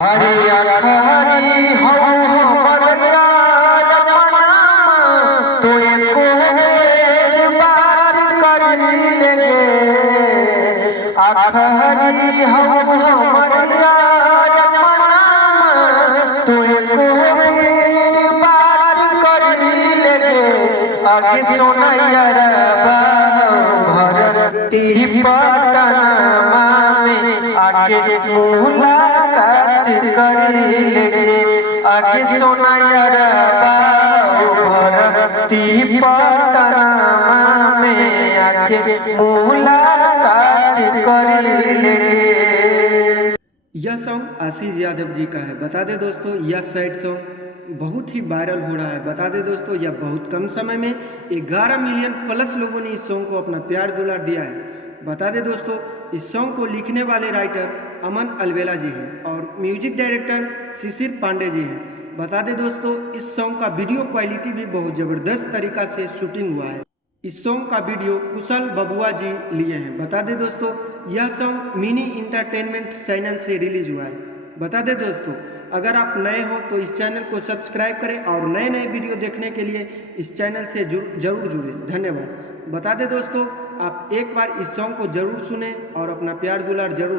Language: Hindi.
हरी अखरी हो मरया तो एको बेर बात कर लेंगे। अखरी हो मरया तो एको बेर बात कर लेंगे। आगे सोनैया भरती पटनमा में आगे मुलाकात कर लेंगे। आगे सोनैया भरती पटनमा में आगे मुलाकात कर लेंगे। यह सॉन्ग आशीष यादव जी का है। बता दें दोस्तों, यह सैड सॉन्ग बहुत ही वायरल हो रहा है। बता दें दोस्तों, यह बहुत कम समय में 11 मिलियन प्लस लोगों ने इस सॉन्ग को अपना प्यार दुलार दिया है। बता दें दोस्तों, इस सॉन्ग को लिखने वाले राइटर अमन अलवेला जी हैं और म्यूजिक डायरेक्टर शिशिर पांडे जी हैं। बता दें दोस्तों, इस सॉन्ग का वीडियो क्वालिटी भी बहुत ज़बरदस्त तरीका से शूटिंग हुआ है। इस सॉन्ग का वीडियो कुशल बबुआ जी लिए हैं। बता दें दोस्तों, यह सॉन्ग मिनी इंटरटेनमेंट चैनल से रिलीज हुआ है। बता दें दोस्तों, अगर आप नए हो तो इस चैनल को सब्सक्राइब करें और नए नए वीडियो देखने के लिए इस चैनल से जरूर जुड़ें। धन्यवाद। बता दें दोस्तों, आप एक बार इस सॉन्ग को जरूर सुनें और अपना प्यार दुलार जरूर दें।